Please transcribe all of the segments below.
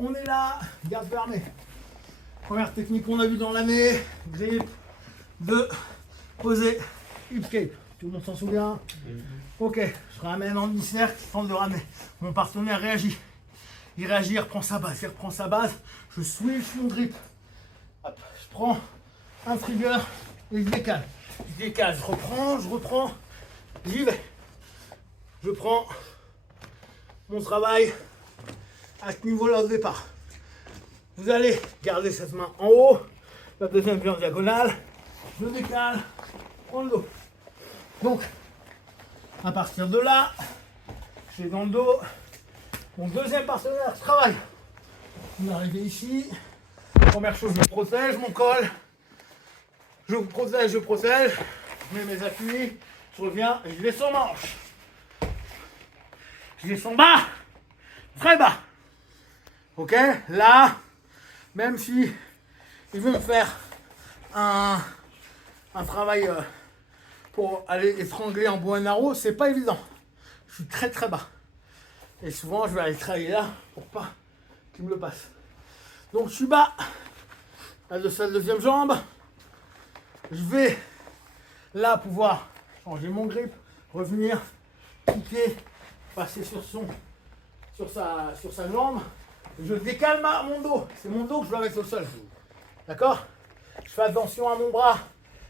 On est là, garde fermée. Première technique qu'on a vue dans l'année, grip, 2, poser, hip-cape. Tout le monde s'en souvient? Ok, je ramène en demi-cercle, je tente de ramener. Mon partenaire réagit. Il réagit, il reprend sa base, il reprend sa base. Je switch mon grip. Hop, je prends un trigger et je décale. Je décale, je reprends, j'y vais. Je prends mon travail à ce niveau-là au départ. Vous allez garder cette main en haut, la deuxième pied en diagonale, je décale, prends le dos. Donc, à partir de là, je vais dans le dos, mon deuxième partenaire, je travaille. Vous arrivez ici, première chose, je protège mon col, je protège, je mets mes appuis, je reviens et je descends manche. Je descends bas, très bas. Ok, là, même si il veut me faire un travail pour aller étrangler en Boanaro, c'est pas évident. Je suis très très bas. Et souvent, je vais aller travailler là pour pas qu'il me le passe. Donc, je suis bas. La deuxième jambe. Je vais là pouvoir changer mon grip, revenir, piquer, passer sur sa jambe. Je décale mon dos. C'est mon dos que je dois mettre au sol. D'accord? Je fais attention à mon bras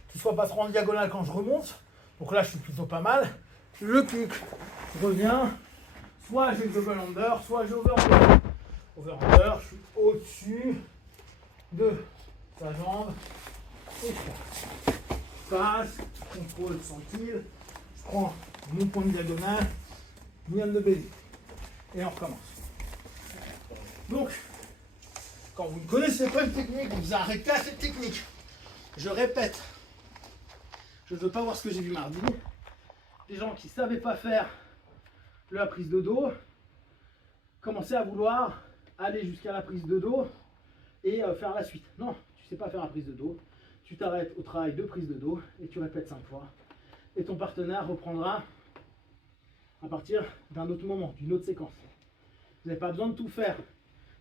qu'il ne soit pas trop en diagonale quand je remonte. Donc là, je suis plutôt pas mal. Je pique. Je reviens. Soit j'ai double under, soit j'ai over under. Over under, je suis au-dessus de sa jambe. Et je passe. Contrôle centile. Je prends mon point de diagonale. Miam de baiser. Et on recommence. Donc, quand vous ne connaissez pas une technique, vous arrêtez à cette technique. Je répète, je ne veux pas voir ce que j'ai vu mardi. Des gens qui ne savaient pas faire la prise de dos, commencer à vouloir aller jusqu'à la prise de dos et faire la suite. Non, tu ne sais pas faire la prise de dos. Tu t'arrêtes au travail de prise de dos et tu répètes 5 fois. Et ton partenaire reprendra à partir d'un autre moment, d'une autre séquence. Vous n'avez pas besoin de tout faire.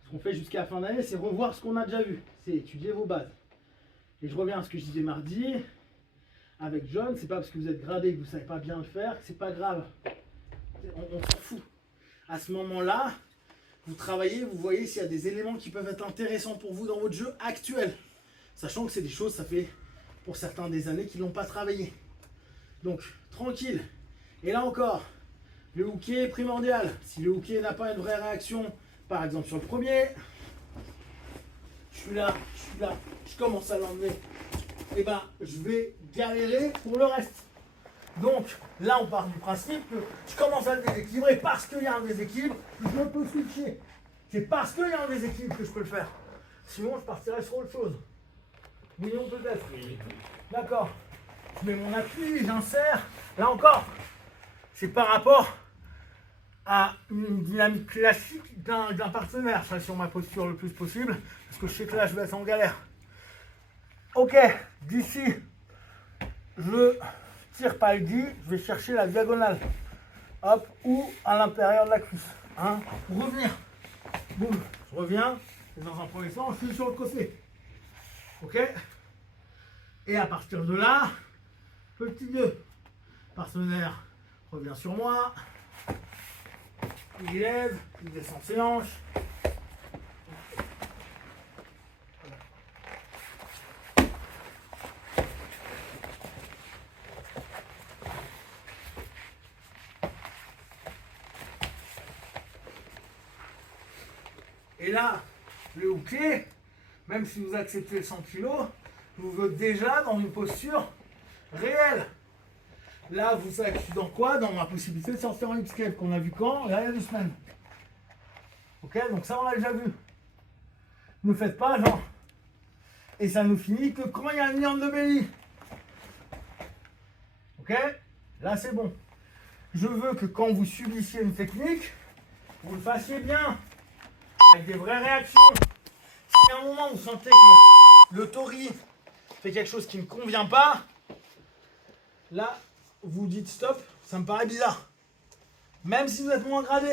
Ce qu'on fait jusqu'à la fin d'année, c'est revoir ce qu'on a déjà vu. C'est étudier vos bases. Et je reviens à ce que je disais mardi avec John, c'est pas parce que vous êtes gradé que vous ne savez pas bien le faire, que c'est pas grave. On s'en fout. À ce moment-là, vous travaillez, vous voyez s'il y a des éléments qui peuvent être intéressants pour vous dans votre jeu actuel. Sachant que c'est des choses, ça fait pour certains des années qu'ils n'ont pas travaillé. Donc, tranquille. Et là encore, le hooké est primordial. Si le hooké n'a pas une vraie réaction, par exemple sur le premier, je suis là, je commence à l'emmener, et ben je vais galérer pour le reste. Donc là on part du principe que je commence à le déséquilibrer parce qu'il y a un déséquilibre, je peux switcher. C'est parce qu'il y a un déséquilibre que je peux le faire. Sinon je partirais sur autre chose. Millions peut-être. D'accord. Je mets mon appui, j'insère. Là encore, c'est par rapport à une dynamique classique d'un partenaire. Ça, sur ma posture le plus possible, parce que je sais que là, je vais être en galère. Ok, d'ici, je tire pas le dit, je vais chercher la diagonale. Hop, ou à l'intérieur de la cuisse. Hein, pour revenir. Boum, je reviens. Et dans un premier temps, je suis sur le côté. Ok? Et à partir de là, petit 2. Partenaire revient sur moi. Il lève, il descend ses hanches. Et là, le hooké, même si vous acceptez 100 kg, vous êtes déjà dans une posture réelle. Là, vous savez que je suis dans quoi? Dans ma possibilité de sortir en hip-escape qu'on a vu quand? Là, il y a 2 semaines. Ok, donc ça, on l'a déjà vu. Ne faites pas genre. Et ça nous finit que quand il y a une ligne de belly. Ok, là, c'est bon. Je veux que quand vous subissiez une technique, vous le fassiez bien. Avec des vraies réactions. Si à un moment, vous sentez que le tori fait quelque chose qui ne convient pas, là, vous dites stop, ça me paraît bizarre. Même si vous êtes moins gradé,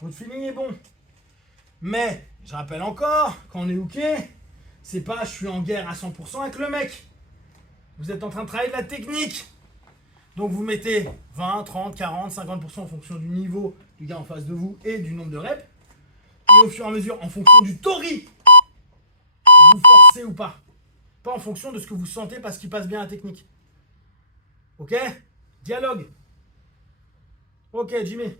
votre feeling est bon. Mais Je rappelle encore, quand on est hooké, c'est pas je suis en guerre à 100% avec le mec. Vous êtes en train de travailler de la technique. Donc vous mettez 20, 30, 40, 50% en fonction du niveau du gars en face de vous et du nombre de reps. Et au fur et à mesure, en fonction du tori, vous forcez ou pas. Pas en fonction de ce que vous sentez parce qu'il passe bien la technique. Ok? Dialogue. Ok, Jimmy.